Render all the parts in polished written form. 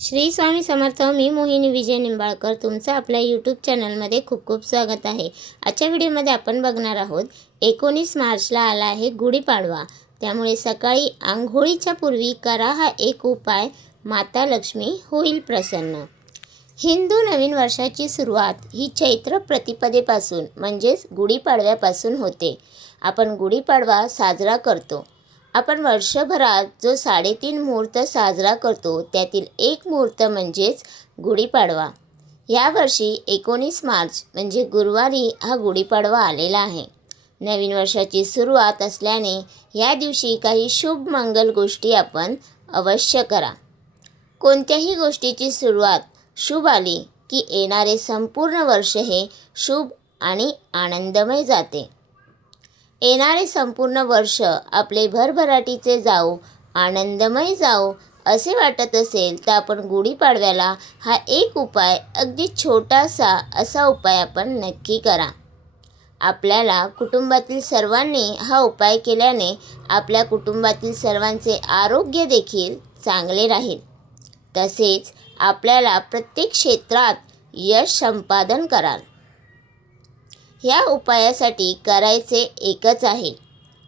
श्री स्वामी समर्थ. मी मोहिनी विजय निंबाळकर तुमचं आपल्या यूट्यूब चॅनलमध्ये खूप खूप स्वागत आहे. आजच्या व्हिडिओमध्ये आपण बघणार आहोत 19 मार्चला आला आहे गुढीपाडवा. त्यामुळे सकाळी आंघोळीच्या पूर्वी करा हा एक उपाय, माता लक्ष्मी होईल प्रसन्न. हिंदू नवीन वर्षाची सुरुवात ही चैत्र प्रतिपदेपासून म्हणजेच गुढीपाडव्यापासून होते. आपण गुढीपाडवा साजरा करतो. आपण वर्षभरात जो 3.5 मुहूर्त साजरा करतो त्यातील एक मुहूर्त म्हणजेच गुढीपाडवा. यावर्षी 19 मार्च म्हणजे गुरुवारी हा गुढीपाडवा आलेला आहे. नवीन वर्षाची सुरुवात असल्याने या दिवशी काही शुभ मंगल गोष्टी आपण अवश्य करा. कोणत्याही गोष्टीची सुरुवात शुभ आली की येणारे संपूर्ण वर्ष हे शुभ आणि आनंदमय जाते. येणारे संपूर्ण वर्ष आपले भरभराटीचे जाओ, आनंदमय जाओ असे वाटत असेल तर आपण गुढीपाडव्याला हा एक उपाय, अगदी छोटासा असा उपाय आपण नक्की करा. आपल्याला कुटुंबातील सर्वांनी हा उपाय केल्याने आपल्या कुटुंबातील सर्वांचे आरोग्य देखील चांगले राहील. तसेच आपल्याला प्रत्येक क्षेत्रात यश संपादन कराल. ह्या उपायासाठी करायचे एकच आहे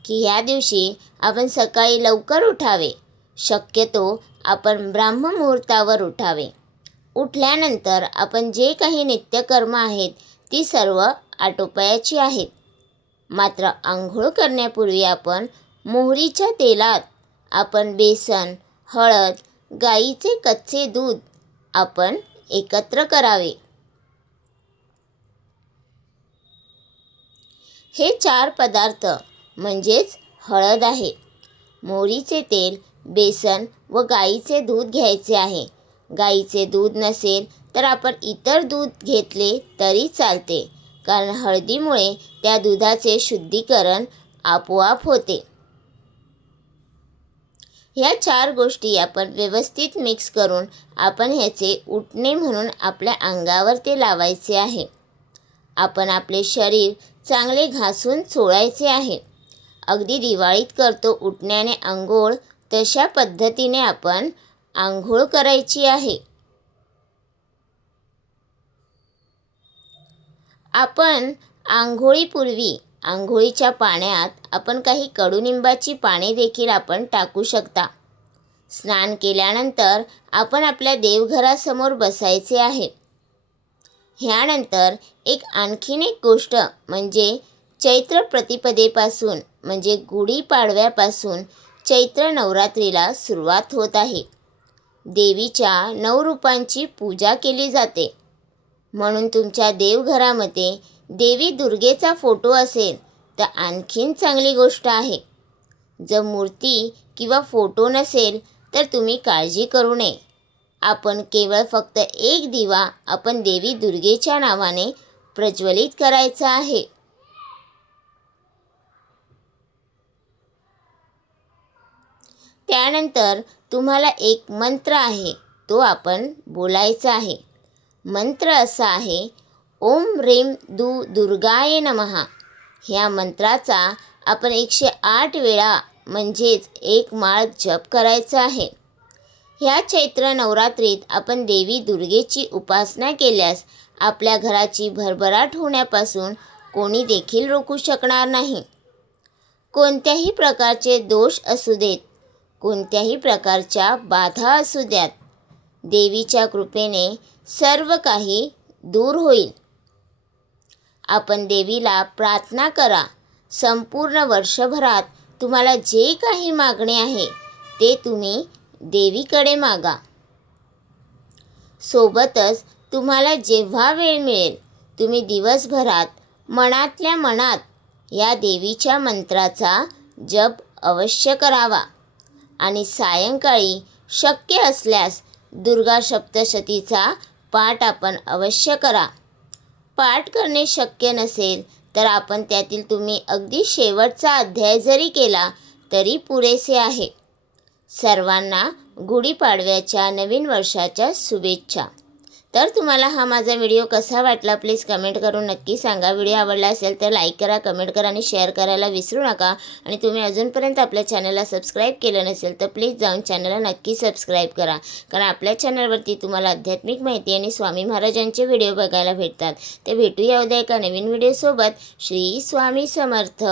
की ह्या दिवशी आपण सकाळी लवकर उठावे. शक्यतो आपण ब्राह्ममुहूर्तावर उठावे. उठल्यानंतर आपण जे काही नित्यकर्म आहेत ती सर्व आटोपायाची आहेत. मात्र आंघोळ करण्यापूर्वी आपण मोहरीच्या तेलात आपण बेसन, हळद, गाईचे कच्चे दूध आपण एकत्र करावे. हे 4 पदार्थ म्हणजेच हळद आहे, मोहरीचे तेल, बेसन व गाईचे दूध घ्यायचे आहे. गाईचे दूध नसेल तर आपण इतर दूध घेतले तरी चालते, कारण हळदीमुळे त्या दुधाचे शुद्धीकरण आपोआप होते. ह्या 4 गोष्टी आपण व्यवस्थित मिक्स करून आपण ह्याचे उटणे म्हणून आपल्या अंगावर ते लावायचे आहे. आपण आपले शरीर चांगले घासून चोळायचे आहे. अगदी दिवाळीत करतो उटण्याने आंघोळ तशा पद्धतीने आपण आंघोळ करायची आहे. आपण आंघोळीपूर्वी आंघोळीच्या पाण्यात आपण काही कडुनिंबाची पाने देखील आपण टाकू शकता. स्नान केल्यानंतर आपण आपल्या देवघरासमोर बसायचे आहे. ह्यानंतर आणखीन एक गोष्ट म्हणजे चैत्र प्रतिपदेपासून म्हणजे गुढीपाडव्यापासून चैत्र नवरात्रीला सुरुवात होत आहे. देवीच्या 9 रूपांची पूजा केली जाते. म्हणून तुमच्या देवघरामध्ये देवी दुर्गेचा फोटो असेल तर आणखीन चांगली गोष्ट आहे. जर मूर्ती किंवा फोटो नसेल तर तुम्ही काळजी करू नये. आपण केवळ फक्त एक दिवा आपण देवी दुर्गेच्या नावाने प्रज्वलित करायचा आहे. त्यानंतर तुम्हाला एक मंत्र आहे तो आपण बोलायचा आहे. मंत्र असा आहे, ओम ह्रीं दुर्गाय नमः. ह्या मंत्राचा आपण 108 वेळा म्हणजेच 1 माळ जप करायचा आहे. ह्या चैत्र नवरात्रीत आपण देवी दुर्गेची उपासना केल्यास आपल्या घराची भरभराट होण्यापासून कोणी देखील रोखू शकणार नाही. कोणत्याही प्रकारचे दोष असू देत, कोणत्याही प्रकारच्या बाधा असू द्यात, देवीच्या कृपेने सर्व काही दूर होईल. आपण देवीला प्रार्थना करा. संपूर्ण वर्षभरात तुम्हाला जे काही मागणे आहे ते तुम्ही देवीकडे मागा. सोबतच तुम्हाला जेव्हा वेळ मिळेल तुम्ही दिवसभरात मनातल्या मनात या देवीच्या मंत्राचा जप अवश्य करावा. आणि सायंकाळी शक्य असल्यास दुर्गा सप्तशतीचा पाठ आपण अवश्य करा. पाठ करणे शक्य नसेल तर आपण त्यातील तुम्ही अगदी शेवटचा अध्याय जरी केला तरी पुरेसे आहे. सर्वांना गुढीपाडव्याच्या नवीन वर्षाच्या शुभेच्छा. तर तुम्हाला हा माझा व्हिडिओ कसा वाटला प्लीज कमेंट करून नक्की सांगा. व्हिडिओ आवडला असेल तर लाईक करा, कमेंट करा आणि शेअर करायला विसरू नका. आणि तुम्ही अजूनपर्यंत आपल्या चॅनलला सबस्क्राईब केलं नसेल तर प्लीज जाऊन चॅनलला नक्की सबस्क्राईब करा. कारण आपल्या चॅनलवरती तुम्हाला आध्यात्मिक माहिती आणि स्वामी महाराजांचे व्हिडिओ बघायला भेटतात. ते भेटूया उद्या एका नवीन व्हिडिओसोबत. श्री स्वामी समर्थ.